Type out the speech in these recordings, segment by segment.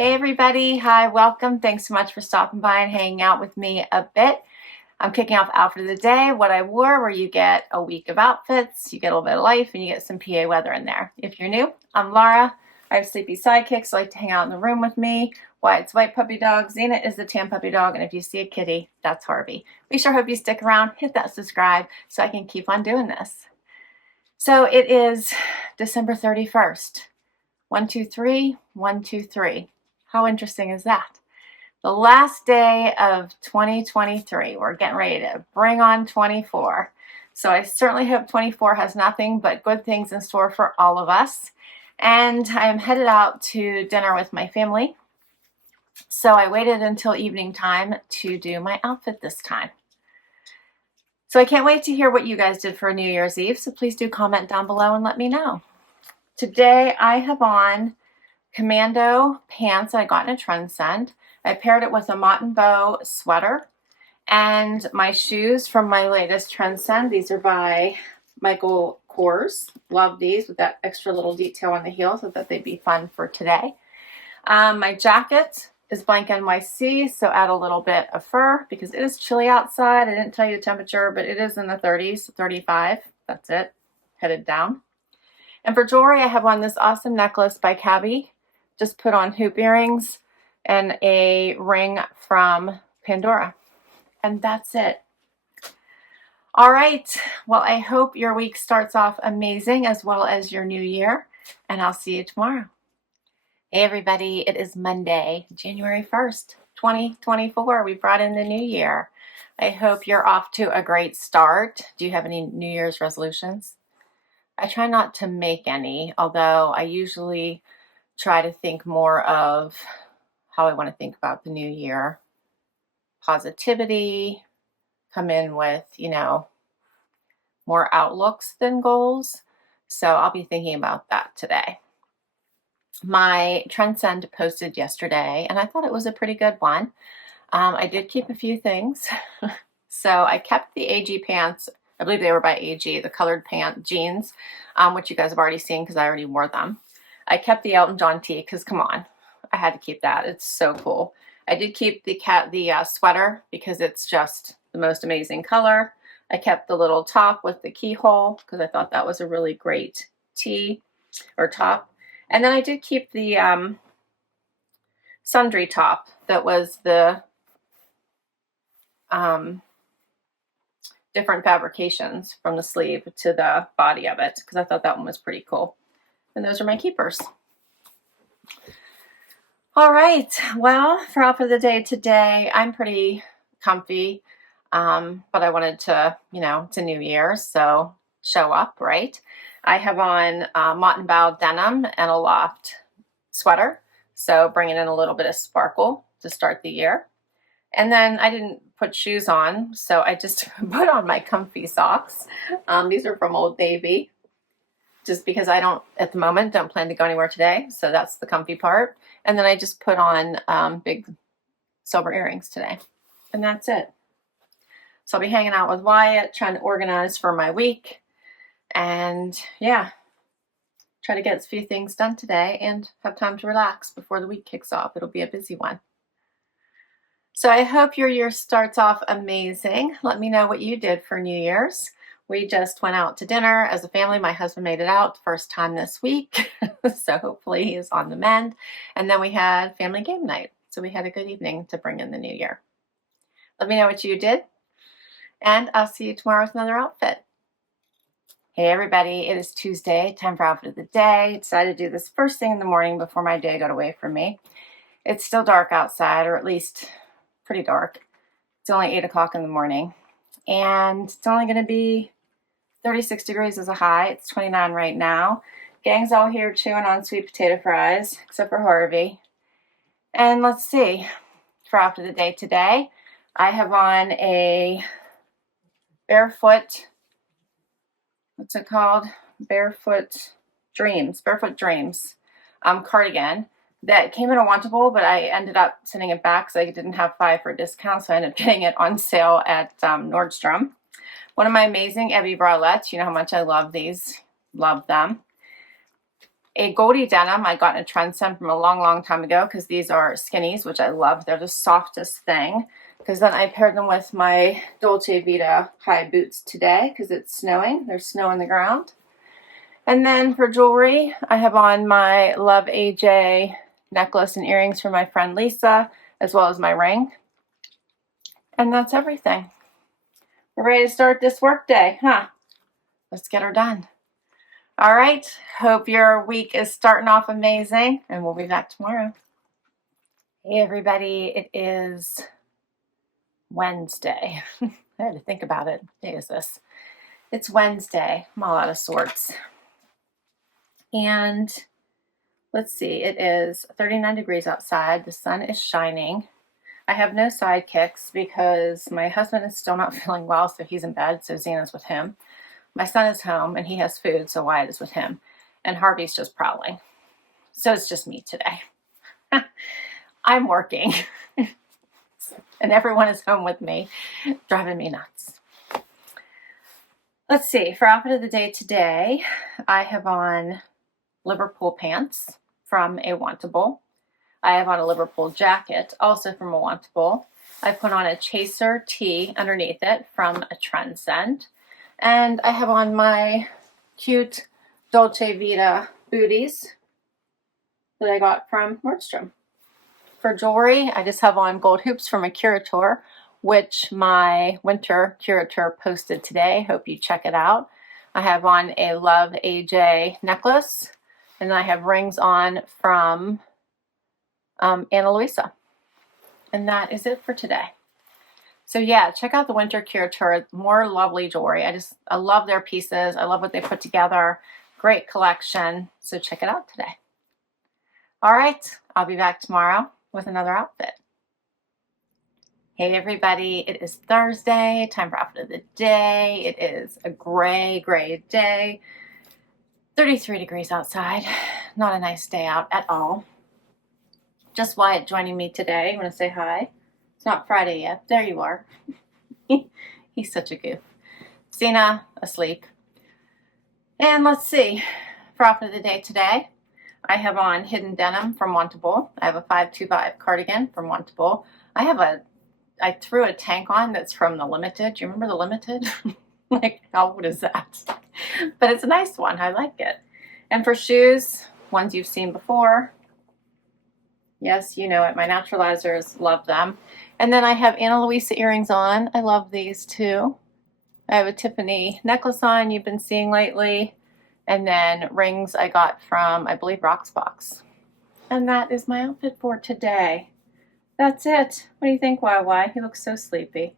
Hey everybody, hi, welcome. Thanks so much for stopping by and hanging out with me a bit. I'm kicking off outfit of the day, what I wore, where you get a week of outfits, you get a little bit of life, and you get some PA weather in there. If you're new, I'm Laura. I have sleepy sidekicks who like to hang out in the room with me. Wyatt's white puppy dog, Xena is the tan puppy dog, and if you see a kitty, that's Harvey. We sure hope you stick around, hit that subscribe so I can keep on doing this. So it is December 31st. 1, 2, 3, 1, 2, 3. How interesting is that? The last day of 2023. We're getting ready to bring on 24. So I certainly hope 24 has nothing but good things in store for all of us. And I am headed out to dinner with my family. So I waited until evening time to do my outfit this time. So I can't wait to hear what you guys did for New Year's Eve. So please do comment down below and let me know. Today I have on commando pants I got in a Trendsend. I paired it with a Mott Bow sweater and my shoes from my latest Trendsend. These are by Michael Kors. Love these with that extra little detail on the heel, so that they'd be fun for today. My jacket is BlankNYC, so add a little bit of fur because it is chilly outside. I didn't tell you the temperature, but it is in the 30s, 35. That's it, headed down. And for jewelry, I have on this awesome necklace by CABI. Just put on hoop earrings and a ring from Pandora. And that's it. All right. Well, I hope your week starts off amazing as well as your new year. And I'll see you tomorrow. Hey, everybody. It is Monday, January 1st, 2024. We brought in the new year. I hope you're off to a great start. Do you have any New Year's resolutions? I try not to make any, although I usually try to think more of how I want to think about the new year. Positivity, come in with, more outlooks than goals. So I'll be thinking about that today. My Trendsend posted yesterday, and I thought it was a pretty good one. I did keep a few things. So I kept the AG pants. I believe they were by AG, the colored pant jeans, which you guys have already seen because I already wore them. I kept the Elton John tee because, come on, I had to keep that. It's so cool. I did keep the sweater because it's just the most amazing color. I kept the little top with the keyhole because I thought that was a really great tee or top. And then I did keep the sundry top that was the different fabrications from the sleeve to the body of it because I thought that one was pretty cool. And those are my keepers. All right, well, for outfit of the day today, I'm pretty comfy, but I wanted to, it's a new year, so show up, right? I have on Mott Bow denim and a Loft sweater, so bringing in a little bit of sparkle to start the year. And then I didn't put shoes on, so I just put on my comfy socks. These are from Old Navy, just because I at the moment, don't plan to go anywhere today. So that's the comfy part. And then I just put on big silver earrings today. And that's it. So I'll be hanging out with Wyatt, trying to organize for my week. And yeah, try to get a few things done today and have time to relax before the week kicks off. It'll be a busy one. So I hope your year starts off amazing. Let me know what you did for New Year's. We just went out to dinner as a family. My husband made it out the first time this week. So hopefully he is on the mend. And then we had family game night. So we had a good evening to bring in the new year. Let me know what you did. And I'll see you tomorrow with another outfit. Hey everybody, it is Tuesday, time for outfit of the day. Decided to do this first thing in the morning before my day got away from me. It's still dark outside, or at least pretty dark. It's only 8 o'clock in the morning. And it's only going to be 36 degrees as a high. It's 29 right now. Gang's all here chewing on sweet potato fries, except for Harvey. And let's see, for outfit of the day today, I have on a barefoot, what's it called? Barefoot Dreams cardigan that came in a Wantable, but I ended up sending it back because I didn't have 5 for a discount, so I ended up getting it on sale at Nordstrom. One of my amazing Evereve bralettes. You know how much I love these. Love them. Agolde denim I got in a Trendsend from a long time ago because these are skinnies, which I love. They're the softest thing. Because then I paired them with my Dolce Vita high boots today because it's snowing. There's snow on the ground. And then for jewelry, I have on my Love AJ necklace and earrings from my friend Luisa, as well as my ring. And that's everything. We're ready to start this work day, huh? Let's get her done. All right, hope your week is starting off amazing, and we'll be back tomorrow. Hey everybody, it is Wednesday. I had to think about it. What day is this? It's Wednesday. I'm all out of sorts. And let's see, it is 39 degrees outside. The sun is shining. I have no sidekicks because my husband is still not feeling well, so he's in bed, so Zena's with him. My son is home and he has food, so Wyatt is with him. And Harvey's just prowling. So it's just me today. I'm working. And everyone is home with me, driving me nuts. Let's see, for outfit of the day today, I have on Liverpool pants from a Wantable. I have on a Liverpool jacket, also from a Wantable. I put on a chaser tee underneath it from a Trendsend. And I have on my cute Dolce Vita booties that I got from Nordstrom. For jewelry, I just have on gold hoops from a curator, which my winter curator posted today. Hope you check it out. I have on a Love AJ necklace, and I have rings on from Luisa. And that is it for today. So yeah, check out the winter curator. More lovely jewelry. I love their pieces. I love what they put together. Great collection. So check it out today. All right, I'll be back tomorrow with another outfit. Hey everybody, it is Thursday, time for outfit of the day. It is a gray day. 33 degrees outside. Not a nice day out at all. Just Wyatt joining me today. Want to say hi? It's not Friday yet. There you are. He's such a goof. Zena asleep. And let's see. For outfit of the day today, I have on hidden denim from Wantable. I have a 525 cardigan from Wantable. I threw a tank on that's from the Limited. Do you remember the Limited? Like, how old is that? But it's a nice one. I like it. And for shoes, ones you've seen before. Yes, you know it. My Naturalizers, love them. And then I have Ana Luisa earrings on. I love these too. I have a Tiffany necklace on you've been seeing lately. And then rings I got from, I believe, Rocksbox. And that is my outfit for today. That's it. What do you think, YY? He looks so sleepy.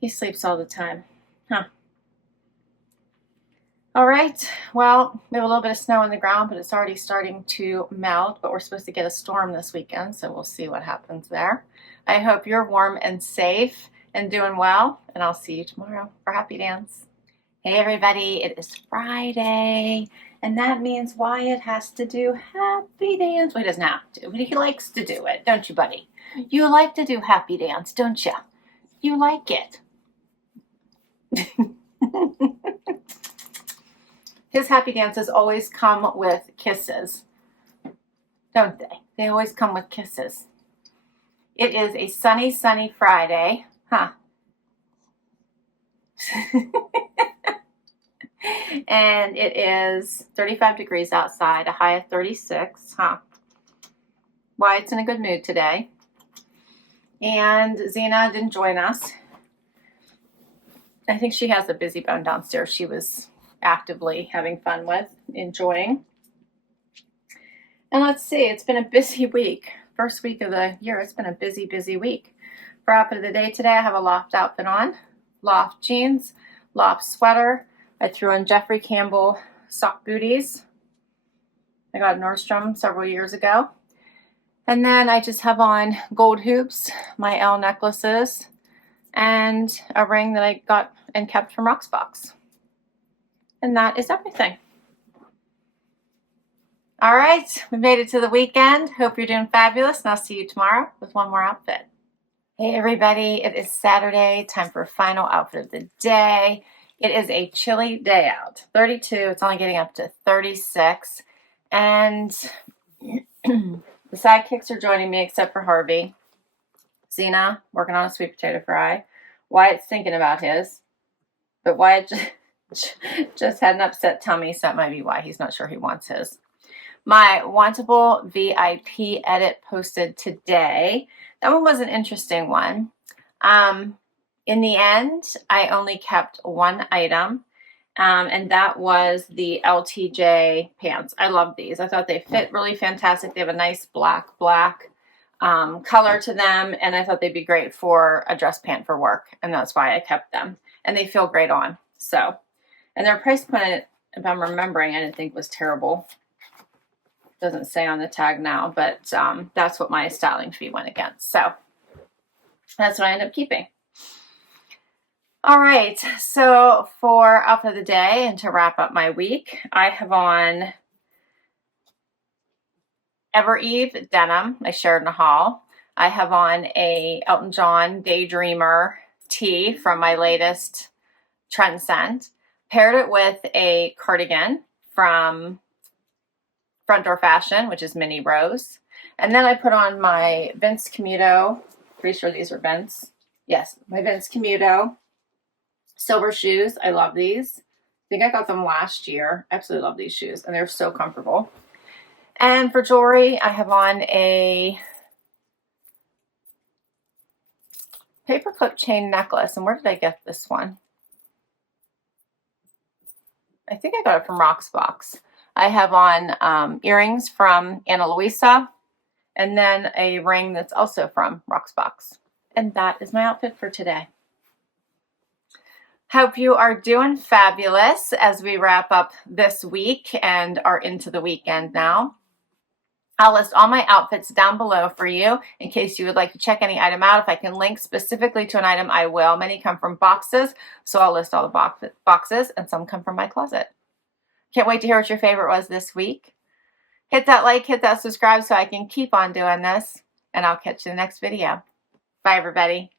He sleeps all the time. Huh. All right. Well, we have a little bit of snow on the ground, but it's already starting to melt. But we're supposed to get a storm this weekend, so we'll see what happens there. I hope you're warm and safe and doing well. And I'll see you tomorrow for Happy Dance. Hey everybody, it is Friday, and that means Wyatt has to do Happy Dance. Well, he doesn't have to, but he likes to do it, don't you, buddy? You like to do Happy Dance, don't you? You like it. His Happy Dances always come with kisses, don't they? They always come with kisses. It is a sunny Friday, huh? And it is 35 degrees outside, a high of 36, huh? Wyatt's in a good mood today. And Zena didn't join us. I think she has a busy bone downstairs she was actively having fun with, enjoying. And let's see, it's been a busy week. First week of the year, it's been a busy week. For outfit of the day today, I have a Loft outfit on. Loft jeans, Loft sweater. I threw in Jeffrey Campbell sock booties. I got Nordstrom several years ago. And then I just have on gold hoops, my L necklaces, and a ring that I got and kept from Rocksbox. And that is everything. All right, we made it to the weekend. Hope you're doing fabulous, and I'll see you tomorrow with one more outfit. Hey everybody, it is Saturday, time for final outfit of the day. It is a chilly day out, 32, it's only getting up to 36. And the sidekicks are joining me except for Harvey. Zena, working on a sweet potato fry. Wyatt's thinking about his. But Wyatt just had an upset tummy, so that might be why he's not sure he wants his. My Wantable VIP edit posted today. That one was an interesting one. In the end, I only kept one item, and that was the LTJ pants. I love these. I thought they fit really fantastic. They have a nice black color to them, and I thought they'd be great for a dress pant for work, and that's why I kept them. And they feel great on. So, and their price point, if I'm remembering, I didn't think was terrible. Doesn't say on the tag now, but that's what my styling fee went against. So that's what I ended up keeping. All right, so for outfit of the day and to wrap up my week, I have on Evereve denim. I shared in a haul. I have on a Elton John Daydreamer tee from my latest Trendsend. Paired it with a cardigan from Front Door Fashion, which is Minnie Rose. And then I put on my Vince Camuto. Pretty sure these are Vince. Yes, my Vince Camuto silver shoes. I love these. I think I got them last year. I absolutely love these shoes, and they're so comfortable. And for jewelry, I have on a paperclip chain necklace. And where did I get this one? I think I got it from Rocksbox. I have on earrings from Luisa, and then a ring that's also from Rocksbox. And that is my outfit for today. Hope you are doing fabulous as we wrap up this week and are into the weekend now. I'll list all my outfits down below for you in case you would like to check any item out. If I can link specifically to an item, I will. Many come from boxes, so I'll list all the boxes, and some come from my closet. Can't wait to hear what your favorite was this week. Hit that like, hit that subscribe so I can keep on doing this, and I'll catch you in the next video. Bye, everybody.